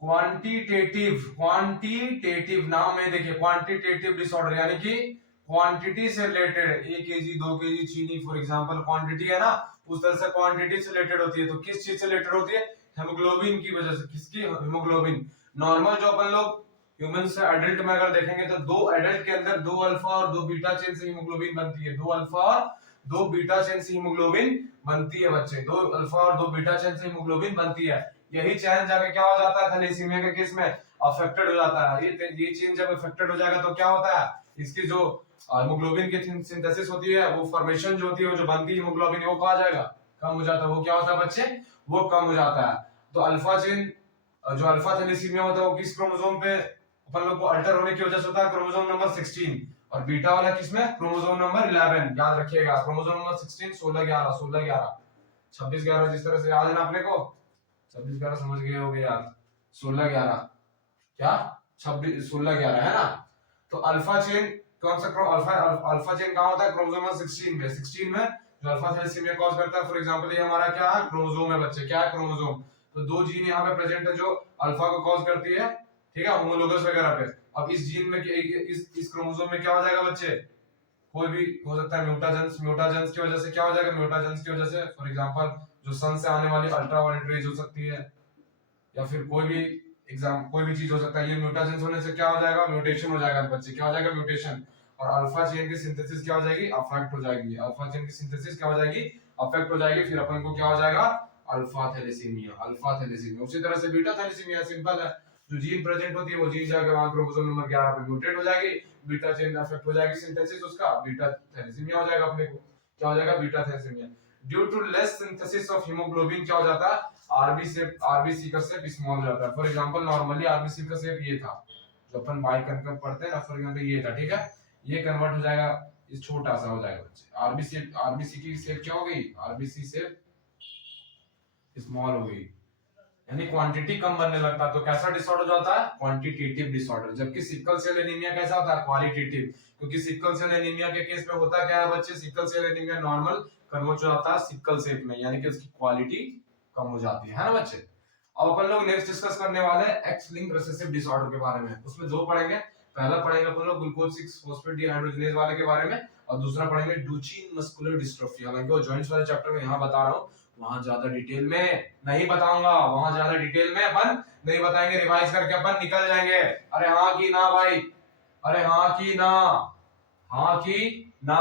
क्वांटिटेटिव, क्वांटिटेटिव नाम में देखिए, क्वांटिटेटिव डिसऑर्डर, यानी कि क्वांटिटी से रिलेटेड, 1 केजी 2 केजी चीनी फॉर एग्जांपल क्वांटिटी है ना, उस तरह से क्वांटिटी से रिलेटेड होती है। तो किस चीज से रिलेटेड होती है, हेमोग्लोबिन की वजह से। किसकी, हेमोग्लोबिन। नॉर्मल जो अपन लोग ह्यूमन से एडल्ट में अगर देखेंगे तो दो एडल्ट के अंदर 2 अल्फा और 2 बीटा चेन से हीमोग्लोबिन बनती है, 2 अल्फा और 2 बीटा चेन से हीमोग्लोबिन बनती है बच्चे, 2 अल्फा और 2 बीटा चेन से हीमोग्लोबिन बनती है। यही चेन जाके क्या हो जाता है, थैलेसीमिया के केस में अफेक्टेड हो जाता है। ये चेन जब अफेक्टेड हो जाएगा तो क्या होता है, इसकी जो हीमोग्लोबिन की सिंथेसिस होती है, वो फॉर्मेशन जो होती है, वो जो बनती है हीमोग्लोबिन, वो कहा जाएगा कम हो जाता है। वो क्या होता है बच्चे, वो कम हो जाता है। तो अल्फा चेन जो अल्फा थैलेसीमिया होता है वो किस क्रोमोसोम पे अपन लोग को अल्टर होने की वजह से होता है, क्रोमोसोम नंबर 16। और बीटा वाला किसमें, क्रोमोसोम नंबर 11। याद रखिएगा क्रोमोसोम नंबर 16 16 11 16 11 26 11, जिस तरह से याद है ना अपने को, 26 11 समझ गए होगे यार, 16 11 क्या 26 16 11 है ना। तो अल्फा चेन कौन सा अल्फा चेन कहां होता है, क्रोमोसोम नंबर 16 में। 16 में जो अल्फा थैलेसीमिया कॉज करता है, फॉर एग्जांपल ये हमारा क्या है, क्रोमोसोम है बच्चे, क्या है क्रोमोसोम। तो दो जीन यहाँ पे प्रेजेंट है जो अल्फा को कॉज करती है, ठीक है, होमोलोगस वगैरह पे। अब इस जीन में इस क्रोमोसोम में क्या हो जाएगा बच्चे, कोई भी हो सकता है म्यूटाजेंस, म्यूटाजेंस की वजह से क्या हो जाएगा, म्यूटाजेंस की वजह से फॉर एग्जांपल जो सन से आने वाली अल्ट्रावायलेट रेज हो सकती है, या फिर कोई भी चीज हो सकता है, ये म्यूटाजेंस होने से क्या हो जाएगा, म्यूटेशन हो जाएगा बच्चे, क्या हो जाएगा, म्यूटेशन। और अल्फा चेन की सिंथेसिस क्या हो जाएगी, अफेक्ट हो जाएगी। अल्फा चेन की सिंथेसिस क्या हो जाएगी, अफेक्ट हो जाएगी। फिर अपन को क्या हो जाएगा, अल्फा थैलेसीमिया, अल्फा थैलेसीमिया। उसी तरह से बीटा थैलेसीमिया सिंपल है, जो जीन प्रेजेंट होती है वो जीन जाकर वहां क्रोमोसोम नंबर 11 पे म्यूटेट हो जाएगी, बीटा चेन अफेक्ट हो जाएगी सिंथेसिस उसका, बीटा थैलेसीमिया हो जाएगा अपने को, क्या हो जाएगा, beta thalassemia. Due to less synthesis of haemoglobin क्या हो जाता है, आरबीसी का शेप स्मॉल हो जाता है। फॉर एग्जांपल नॉर्मली आरबीसी का शेप ये था, जो अपन बाई कन्वर्ट पढ़ते हैं ना, फॉर एग्जांपल ये था, ठीक है, ये कन्वर्ट हो जाएगा, इस छोटा सा हो जाएगा बच्चे। आरबीसी की शेप क्या हो गई, आरबीसी शेप स्मॉल हो गई, यानी क्वांटिटी कम बनने लगता है। तो कैसा डिसऑर्डर जाता है, क्वांटिटेटिव डिसऑर्डर। जबकि सिकल सेल एनीमिया कैसा होता है, क्वालिटेटिव। क्योंकि सिकल सेल एनीमिया के केस में होता क्या है बच्चे, sickle cell anaemia normal convert हो जाता है सिकल सेल में, यानी कि उसकी क्वालिटी कम हो जाती है ना बच्चे। अब अपन लोग नेक्स्ट डिस्कस करने वाले हैं एक्स लिंक्ड रिसेसिव डिसऑर्डर के बारे में। उसमें दो पढ़ेंगे, पहला पढ़ेंगे अपन लोग ग्लूकोज 6 फॉस्फेट डिहाइड्रोजिनेज वाले के बारे में, और दूसरा पढ़ेंगे डुचेन मस्कुलर डिस्ट्रोफी। हालांकि वो जॉइंट्स वाले चैप्टर में यहाँ बता रहा हूँ, वहां ज्यादा डिटेल में नहीं बताऊंगा, वहां ज्यादा डिटेल में अपन नहीं बताएंगे, रिवाइज करके अपन निकल जाएंगे। अरे हाँ की ना भाई, अरे हाँ की ना, हाँ की ना,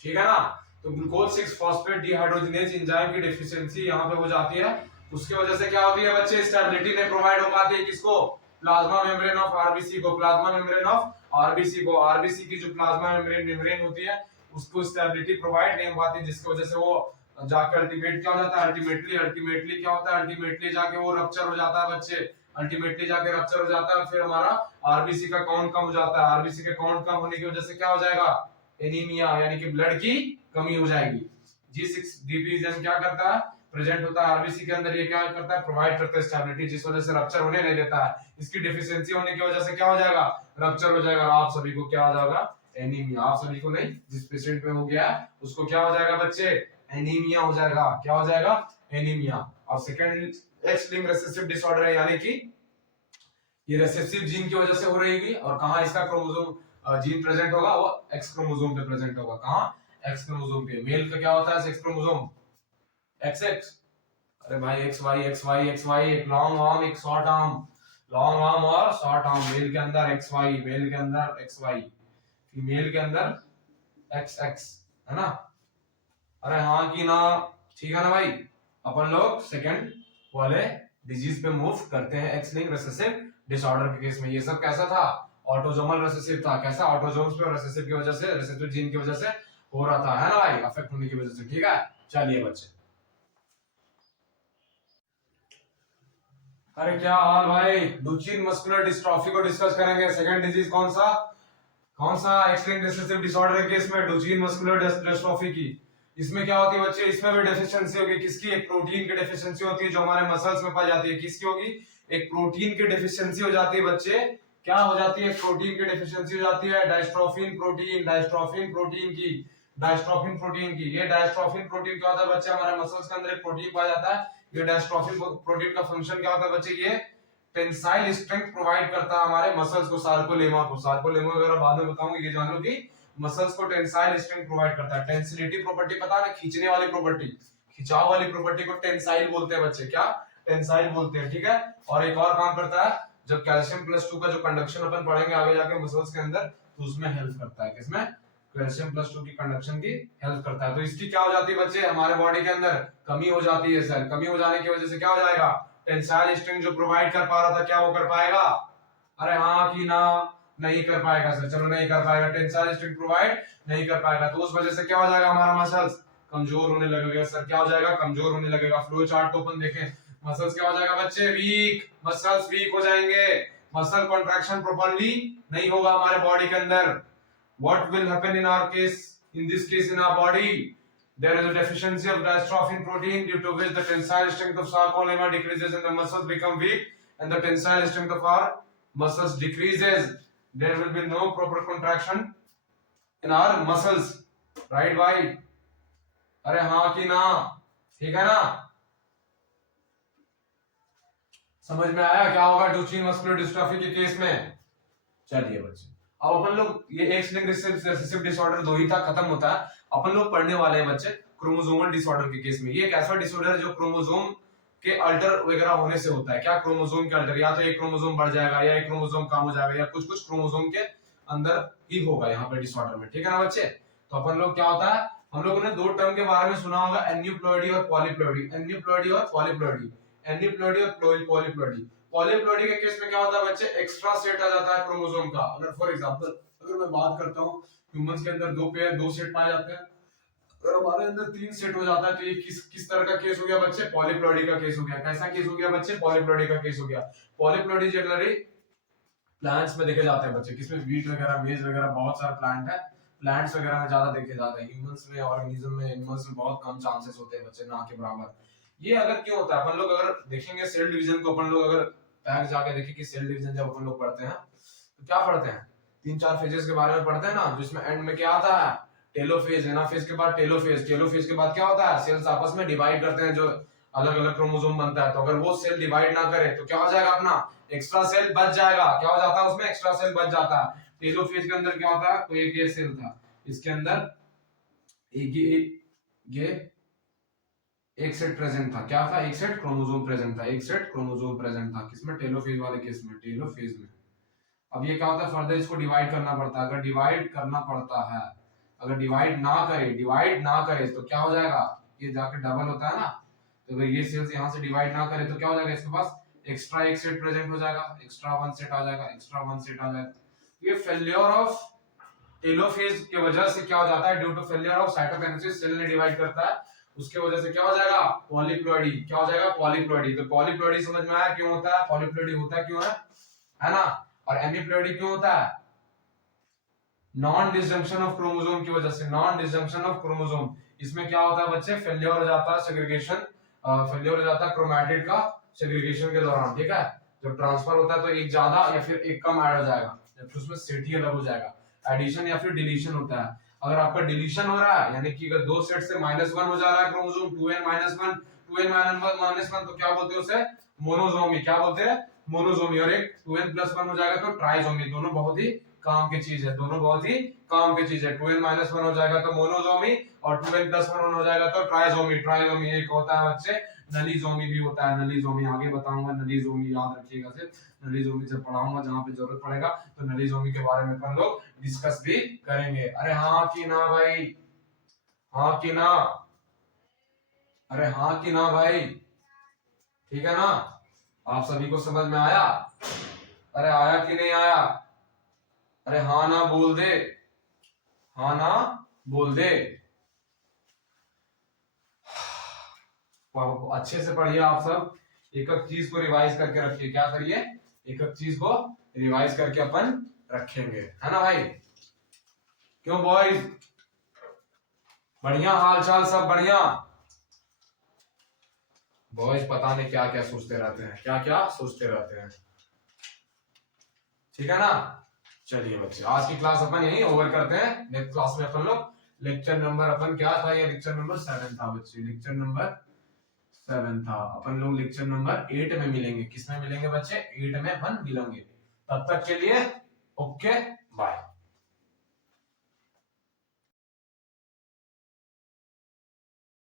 ठीक है ना। तो ग्लूकोज 6 फॉस्फेट डिहाइड्रोजिनेज एंजाइम की डेफिशिएंसी यहाँ पे हो जाती है, उसके वजह से क्या होती है बच्चे, स्टेबिलिटी नहीं प्रोवाइड हो पाती है किसको, प्लाज्मा मेम्ब्रेन ऑफ आरबीसी को, प्लाज्मा मेम्ब्रेन ऑफ आरबीसी को। आरबीसी की जो प्लाज्मा मेम्ब्रेन होती है उसको स्टेबिलिटी प्रोवाइड नहीं हो पाती, जिसकी वजह से वो जाकर अल्टीमेट क्या हो जाता है, अल्टीमेटली क्या होता है, अल्टीमेटली जाके वो रप्चर हो जाता है बच्चे, अल्टीमेटली जाके रप्चर हो जाता है। फिर हमारा आरबीसी का काउंट कम हो जाता है, आरबीसी के काउंट कम होने की वजह से क्या हो जाएगा, एनीमिया, यानी कि ब्लड की कमी हो जाएगी। G6 डिवीजन क्या करता है, प्रेजेंट होता है आरबीसी के अंदर, ये क्या करता है, प्रोवाइड करता है स्टेबिलिटी, जिस वजह से रप्चर होने नहीं देता है। इसकी डेफिशिएंसी होने की वजह से क्या हो जाएगा, रप्चर हो जाएगा, और आप सभी को क्या हो जाएगा, एनीमिया। आप सभी को नहीं, जिस पेशेंट में हो गया उसको क्या हो जाएगा बच्चे, एनीमिया हो जाएगा, क्या हो जाएगा, एनीमिया। और second x linked recessive disorder है, यानी कि ये रिसेसिव जीन की वजह से हो रहेगी, और कहां इसका क्रोमोसोम जीन प्रेजेंट होगा, वो एक्स क्रोमोसोम पे प्रेजेंट होगा। कहां, एक्स क्रोमोसोम पे। मेल का क्या होता है सेक्स क्रोमोसोम, XX। अरे भाई XY एक लॉन्ग आर्म एक शॉर्ट आर्म, लॉन्ग आर्म और शॉर्ट आर्म। मेल के अंदर XY, मेल के अंदर XY, फीमेल के अंदर XX, है ना। अरे हाँ की ना, ठीक है ना भाई। अपन लोग सेकंड वाले डिजीज पे मूव करते हैं, एक्स लिंक्ड रिसेसिव डिसऑर्डर के केस में। ये सब कैसा था, ऑटोसोमल रिसेसिव था। कैसा, ऑटोसोम्स पे रिसेसिव की वजह से, रिसेसिव जीन की वजह से हो रहा था, है ना भाई, अफेक्ट होने की वजह से, ठीक है। चलिए बच्चे, अरे क्या हाल भाई, डुचेन मस्कुलर डिस्ट्रॉफी को डिस्कस करेंगे। सेकंड डिजीज कौन सा, एक्स लिंक्ड रिसेसिव डिसऑर्डर के केस में डुचेन मस्कुलर डिस्ट्रॉफी की। इसमें क्या होती है बच्चे, इसमें भी डेफिशिएंसी होगी, किसकी, एक प्रोटीन की डेफिशिएंसी होती है जो हमारे मसल्स में पाई जाती है। किसकी होगी, एक प्रोटीन की डेफिशिएंसी हो जाती है बच्चे। क्या हो जाती है, प्रोटीन की डेफिशिएंसी हो जाती है, डायस्ट्रोफिन प्रोटीन, डायस्ट्रोफिन प्रोटीन की, डायस्ट्रोफिन प्रोटीन की। ये डायस्ट्रोफिन प्रोटीन क्या होता है बच्चे, हमारे मसल्स के अंदर एक प्रोटीन पाया जाता है। ये डायस्ट्रोफिन प्रोटीन का फंक्शन क्या होता है बच्चे, ये टेंसाइल स्ट्रेंथ प्रोवाइड करता है हमारे मसल्स को, सार्कोलेमा को। सार्कोलेमा वगैरह बाद में बताऊंगा, ये जान लो कि मसल्स को टेंसाइल स्ट्रेंथ प्रोवाइड करता है। टेंसिलिटी प्रॉपर्टी पता है ना, खींचने वाली प्रॉपर्टी, खिंचाव वाली प्रॉपर्टी को टेंसाइल बोलते हैं बच्चे, क्या, टेंसाइल बोलते हैं, ठीक है। और एक और काम करता है, जब कैल्शियम प्लस 2 का जो कंडक्शन अपन पढ़ेंगे आगे जाके मसल्स के अंदर, तो उसमें हेल्प करता है। किसमें, कैल्शियम प्लस 2 की कंडक्शन की हेल्प करता है। तो इसकी क्या हो जाती है बच्चे, हमारे बॉडी के अंदर कमी हो जाती है। सेल कमी हो जाने की वजह से क्या हो जाएगा, टेंसाइल स्ट्रेंथ जो प्रोवाइड कर पा रहा था, क्या वो कर पाएगा, अरे हाँ की ना, नहीं कर पाएगा सर, चलो नहीं कर पाएगा, टेंसाइल स्ट्रेंथ प्रोवाइड नहीं कर पाएगा। तो उस वजह से क्या हो जाएगा, हमारा मसल्स कमजोर होने लगेगा सर, क्या हो जाएगा, कमजोर होने लगेगा। फ्लो चार्ट को अपन देखें, मसल्स क्या हो जाएगा बच्चे, वीक, मसल्स वीक हो जाएंगे, मसल कॉन्ट्रैक्शन प्रॉपर्ली नहीं होगा हमारे बॉडी के अंदर। What will happen in our case, in this case in our body, there is a deficiency of dystrophin protein due to which the tensile strength of sarcolemma decreases and the muscles become weak and the tensile strength of our muscles decreases. There will be no proper contraction in our muscles, right भाई? अरे हाँ कि ना, ठीक है ना? समझ में आया क्या होगा डुचेन मस्कुलर डिस्ट्रॉफी के केस में? चलिए बच्चे, अब अपन लोग ये एक्स लिंक्ड रिसेसिव डिसऑर्डर 2 ही था, खत्म होता है। अपन लोग पढ़ने वाले हैं बच्चे क्रोमोसोमल डिसऑर्डर के केस में। ये एक ऐसा डिसऑर्डर है जो क्रोमोसोम के अल्टर वगैरह होने से होता है। क्या क्रोमोसोम के अल्टर, या तो एक क्रोमोसोम बढ़ जाएगा या एक क्रोमोसोम कम हो जाएगा या कुछ कुछ क्रोमोसोम के अंदर ही होगा यहाँ पे डिसऑर्डर में, ठीक है ना बच्चे? तो अपन लोग क्या होता है, हम लोगों ने 2 टर्म के बारे में सुना होगा, एन्यूप्लॉइडी और पॉलीप्लॉइडी। एन्यूप्लॉइडी और पॉलीप्लॉइडी, एन्यूप्लॉइडी और पॉलीप्लॉइडी। पॉलीप्लॉइडी के केस में क्या होता है बच्चे, एक्स्ट्रा सेट आ जाता है क्रोमोसोम का। अगर फॉर एग्जांपल अगर मैं बात करता हूँ, ह्यूमंस के अंदर 2 सेट पाए जाते हैं, अगर हमारे अंदर 3 सेट हो जाता है तो ये किस तरह का केस हो गया बच्चे, पॉलीप्लॉइडी का केस हो गया। कैसा केस हो गया बच्चे, पॉलीप्लॉइडी का केस हो गया। पॉलीप्लॉइडी जनरली प्लांट्स में देखे जाते हैं बच्चे, किसमें, वीट वगैरह, मेज वगैरह, बहुत सारे प्लांट है, प्लांट्स वगैरह में ज्यादा देखे जाते हैं। ह्यूमंस में, ऑर्गेनिज्म में, एनिमल्स में बहुत कम चांसेस होते हैं बच्चे, ना के बराबर। ये अगर क्यों होता है, अपन लोग अगर देखेंगे सेल डिवीजन को, अपन लोग अगर बैक जाके देखें कि सेल डिवीजन जब अपन लोग पढ़ते हैं तो क्या पढ़ते हैं, 3-4 फेजेस के बारे में पढ़ते हैं ना, जिसमें एंड में क्या आता है, टेलोफेज, एनाफेज के बाद टेलोफेज, टेलोफेज के बाद क्या होता है, सेल्स आपस में डिवाइड करते हैं, जो अलग अलग क्रोमोसोम बनता है। तो अगर वो सेल डिवाइड ना करे तो क्या हो जाएगा, अपना एक्स्ट्रा सेल बच जाएगा। क्या हो जाता है उसमें, एक्स्ट्रा सेल बच जाता है। टेलोफेज के अंदर क्या होता है, कोई एक ये सेल था, इसके अंदर एक सेट प्रेजेंट था। क्या था, एक सेट क्रोमोसोम प्रेजेंट था, एक सेट क्रोमोसोम प्रेजेंट था, किसमें, टेलोफेज वाले केस में, टेलोफेज में। अब ये क्या होता है, फर्दर इसको डिवाइड करना पड़ता है। अगर डिवाइड करना पड़ता है, अगर डिवाइड ना करे तो क्या हो जाएगा, ये जाके डबल होता है ना, तो अगर ये सेल्स यहाँ से डिवाइड ना करे तो क्या हो जाएगा, इसके पास एक्स्ट्रा एक सेट प्रेजेंट हो जाएगा, एक्स्ट्रा 1 सेट आ जाएगा, एक्स्ट्रा 1 सेट आ जाएगा। ये फेलियर ऑफ टेलोफेज की वजह से क्या हो जाता है, due to failure of cytokinesis, cell ने डिवाइड करता है, उसके वजह से क्या हो जाएगा, पॉलीप्लॉइडी। क्या हो जाएगा, पॉलीप्लॉइडी। तो पॉलीप्लॉइडी समझ में आया क्यों होता है, पॉलीप्लॉइडी होता क्यों है ना। और एनीप्लॉइडी क्यों होता है, नॉन डिसजंक्शन ऑफ क्रोमोसोम की वजह से, नॉन डिसजंक्शन ऑफ क्रोमोसोम। इसमें क्या होता है बच्चे, फेलियर हो जाता है सेग्रीगेशन, फेलियर हो जाता है क्रोमैटिड का सेग्रीगेशन के दौरान, ठीक है। जब ट्रांसफर होता है तो एक ज्यादा या फिर एक कम ऐड हो जाएगा, जब उसमें सेट ही अलग हो जाएगा। एडिशन या फिर डिलीशन होता है। अगर आपका डिलीशन हो रहा है, यानी कि अगर 2 सेट से -1 हो जा रहा है क्रोमोसोम, 2n-1 तो क्या बोलते हैं उसे, मोनोजोमी। क्या बोलते हैं, मोनोजोमी। और एक 2n+1 हो जाएगा तो ट्राइजोमी। दोनों बहुत ही काम की चीज है, दोनों बहुत ही काम की चीज है। 2n-1 हो जाएगा तो मोनोजोमी और 2n+1 हो जाएगा तो ट्राइजोमी। ट्राइजोमी एक होता है बच्चे, नलीजोमी भी होता है, नलीजोमी आगे बताऊंगा। नलीजोमी याद रखिएगा, सिर्फ नलीजोमी से पढ़ाऊंगा, जहां पे जरूरत पड़ेगा तो नलीजोमी के बारे में अपन लोग डिस्कस भी करेंगे। अरे हाँ कि ना भाई, हाँ कि ना, अरे हाँ कि ना भाई, ठीक है ना, आप सभी को समझ में आया? अरे आया कि नहीं आया? अरे हाँ ना बोल दे, हाँ ना बोल दे। अच्छे से पढ़िए आप सब, एक एक चीज को रिवाइज करके रखिए। क्या करिए, एक एक चीज को रिवाइज करके अपन रखेंगे, है ना भाई? क्यों बॉयज, बढ़िया हाल चाल, सब बढ़िया? बॉयज पता नहीं क्या क्या सोचते रहते हैं, क्या क्या सोचते रहते हैं, ठीक है ना। चलिए बच्चे, आज की क्लास अपन यही ओवर करते हैं। नेक्स्ट क्लास में अपन लोग लेक्चर नंबर, अपन क्या था, ये लेक्चर नंबर 7 था बच्चे, लेक्चर नंबर 7 था। अपन लोग लेक्चर नंबर 8 में मिलेंगे। किसमें मिलेंगे बच्चे, 8 में अपन मिलेंगे। तब तक के लिए ओके, बाय।